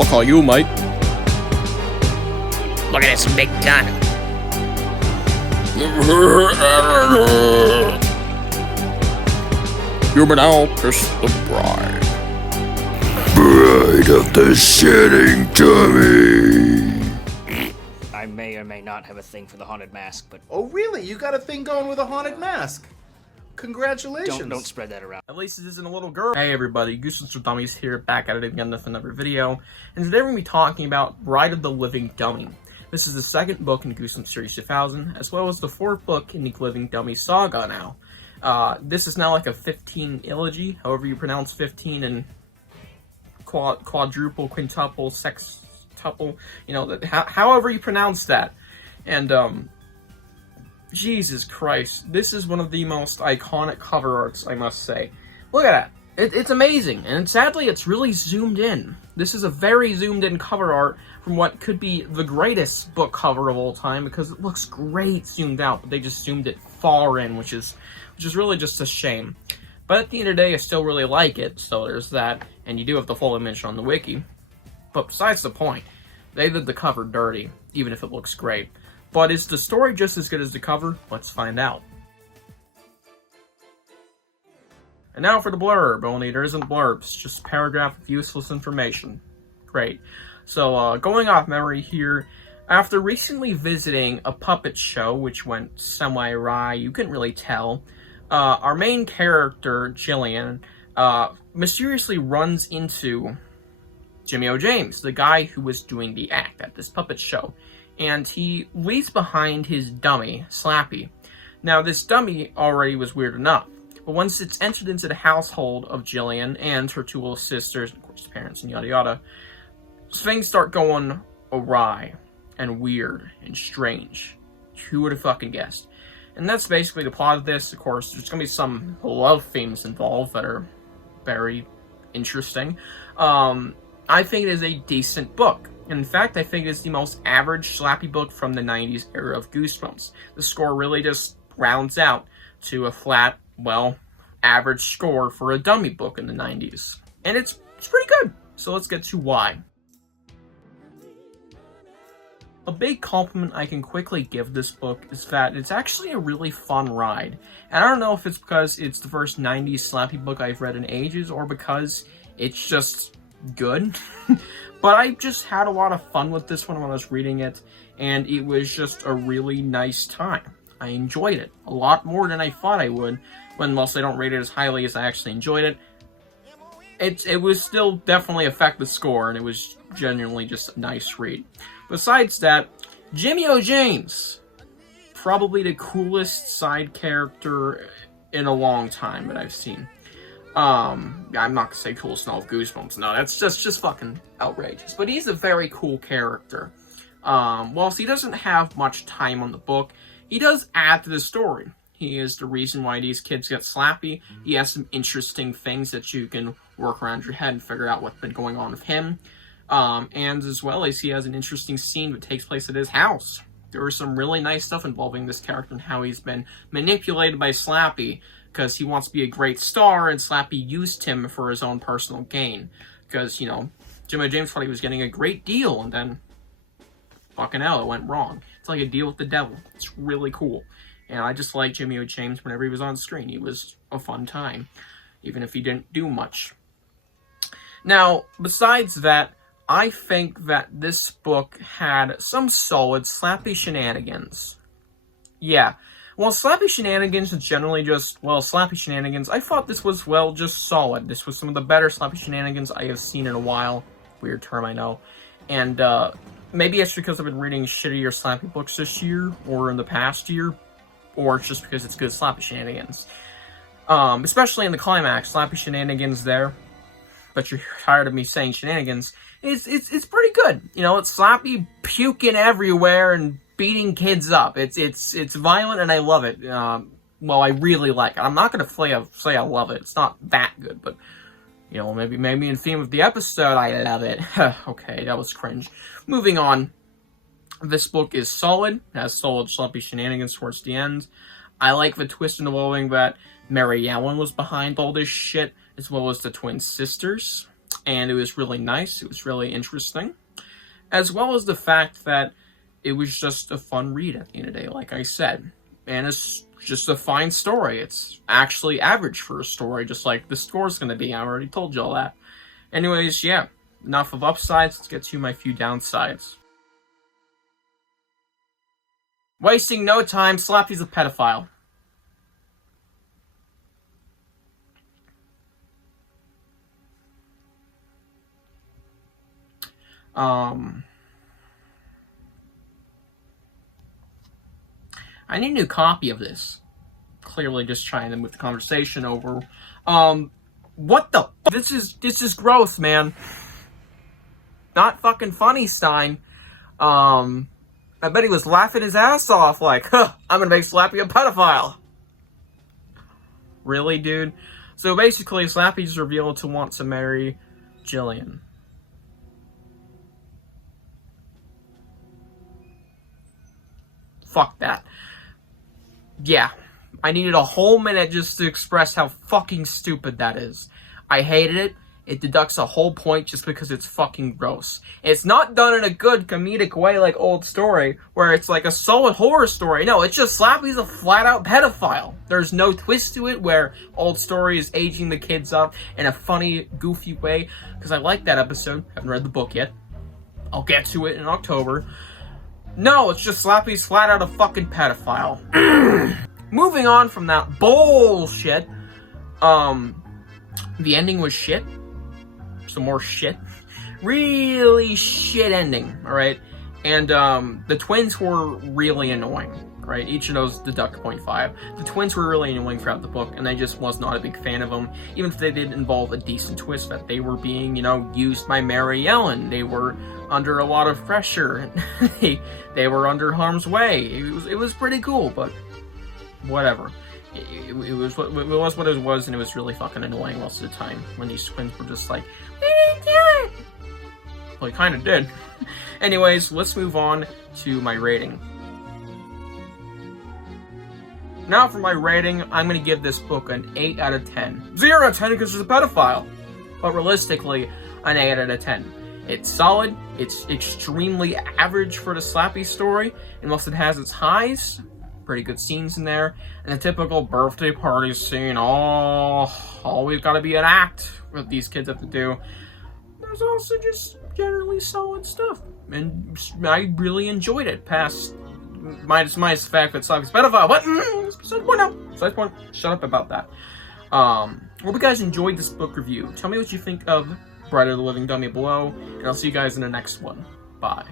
I'll call you, mate. Look at this big gun. You may now kiss the bride. Bride of the Sitting Dummy. I may or may not have a thing for the haunted mask, but Oh, really? You got a thing going with a haunted mask? Congratulations. don't spread that around. At least it isn't a little girl. Hey everybody, Goosebumps with Dummies here, back at it again with another video. And today we're going to be talking about Bride of the Living Dummy. This is the second book in Goosebumps Series 2000, as well as the fourth book in the Living Dummy saga now. This is now like a 15 elegy, however you pronounce 15 in quadruple, quintuple, sextuple, you know, however you pronounce that. And, Jesus Christ, this is one of the most iconic cover arts, I must say. Look at that. It's amazing, and sadly, it's really zoomed in. This is a very zoomed-in cover art from what could be the greatest book cover of all time, because it looks great zoomed out, but they just zoomed it far in, which is really just a shame. But at the end of the day, I still really like it, so there's that, and you do have the full image on the wiki. But besides the point, they did the cover dirty, even if it looks great. But is the story just as good as the cover? Let's find out. And now for the blurb, only there isn't blurbs, just a paragraph of useless information. Great. So, going off memory here, after recently visiting a puppet show, which went semi-awry, you couldn't really tell, our main character, Jillian, mysteriously runs into Jimmy O. James, the guy who was doing the act at this puppet show. And he leaves behind his dummy, Slappy. Now, this dummy already was weird enough, but once it's entered into the household of Jillian and her two little sisters, and of course, parents, and yada yada, things start going awry, and weird, and strange. Who would have fucking guessed? And that's basically the plot of this. Of course, there's gonna be some love themes involved that are very interesting. I think it is a decent book. In fact, I think it's the most average slappy book from the 90s era of Goosebumps. The score really just rounds out to a flat, well, average score for a dummy book in the 90s. And it's pretty good. So let's get to why. A big compliment I can quickly give this book is that it's actually a really fun ride. And I don't know if it's because it's the first 90s slappy book I've read in ages, or because it's just good. But I just had a lot of fun with this one when I was reading it, and it was just a really nice time. I enjoyed it a lot more than I thought I would, whilst I don't rate it as highly as I actually enjoyed it. It was still definitely affect the score, and it was genuinely just a nice read. Besides that, Jimmy O. James, probably the coolest side character in a long time that I've seen. I'm not gonna say coolest in all of Goosebumps, no, that's just fucking outrageous. But he's a very cool character. Whilst he doesn't have much time on the book, he does add to the story. He is the reason why these kids get slappy. He has some interesting things that you can work around your head and figure out what's been going on with him. And as well as he has an interesting scene that takes place at his house. There was some really nice stuff involving this character and how he's been manipulated by Slappy because he wants to be a great star, and Slappy used him for his own personal gain. Because, you know, Jimmy James thought he was getting a great deal, and then, fucking hell, it went wrong. It's like a deal with the devil. It's really cool. And I just liked Jimmy O. James whenever he was on screen. He was a fun time, even if he didn't do much. Now, besides that, I think that this book had some solid Slappy shenanigans. Yeah. Well, Slappy shenanigans is generally just, well, Slappy shenanigans. I thought this was, well, just solid. This was some of the better Slappy shenanigans I have seen in a while. Weird term, I know. And, maybe it's because I've been reading shittier Slappy books this year, or in the past year, or it's just because it's good Slappy shenanigans. Especially in the climax, Slappy shenanigans there. But you're tired of me saying shenanigans. It's pretty good. You know, it's Slappy puking everywhere and beating kids up. It's violent, and I love it. Well, I really like it. I'm not gonna say I love it. It's not that good, but you know, maybe in theme of the episode, I love it. Okay, that was cringe. Moving on. This book is solid. It has solid Slappy shenanigans towards the end. I like the twist involving that Mary Ellen was behind all this shit, as well as the twin sisters. and it was really nice. It was really interesting, as well as the fact that it was just a fun read at the end of the day, like I said. And it's just a fine story. It's actually average for a story, just like the score's going to be. I already told you all that. Anyways, yeah, enough of upsides. Let's get to my few downsides. Wasting no time, Slappy's a pedophile. I need a new copy of this. Clearly just trying to move the conversation over. What the f- This is gross, man. Not fucking funny, Stine. I bet he was laughing his ass off like, huh, I'm gonna make Slappy a pedophile. Really, dude? So basically, Slappy's revealed to want to marry Jillian. Fuck that. Yeah, I needed a whole minute just to express how fucking stupid that is. I hated it. It deducts a whole point just because it's fucking gross. It's not done in a good comedic way like Old Story, where it's like a solid horror story. No, it's just Slappy's a flat-out pedophile. There's no twist to it where Old Story is aging the kids up in a funny, goofy way. Because I like that episode. Haven't read the book yet. I'll get to it in October. No, it's just Slappy's flat out a fucking pedophile. Moving on from that bullshit, the ending was shit. Some more shit. Really shit ending, alright? And, the twins were really annoying, right? Each of those deduct 0.5. The twins were really annoying throughout the book, and I just was not a big fan of them, even if they did involve a decent twist that they were being, used by Mary Ellen. They were under a lot of pressure. they were under harm's way. It was pretty cool, but whatever. It was what it was, and it was really fucking annoying most of the time when these twins were just like, we didn't do it! Well, he kind of did. Anyways, let's move on to my rating. Now for my rating, I'm going to give this book an 8 out of 10. 0 out of 10 because it's a pedophile. But realistically, an 8 out of 10. It's solid, it's extremely average for the Slappy story, and whilst it has its highs, pretty good scenes in there, and the typical birthday party scene, always gotta be an act that these kids have to do. There's also just generally solid stuff, and I really enjoyed it, past minus the fact that Slappy's a pedophile, but besides point out, besides point, shut up about that. Hope you guys enjoyed this book review. Tell me what you think of Bride of the Living Dummy below, and I'll see you guys in the next one. Bye.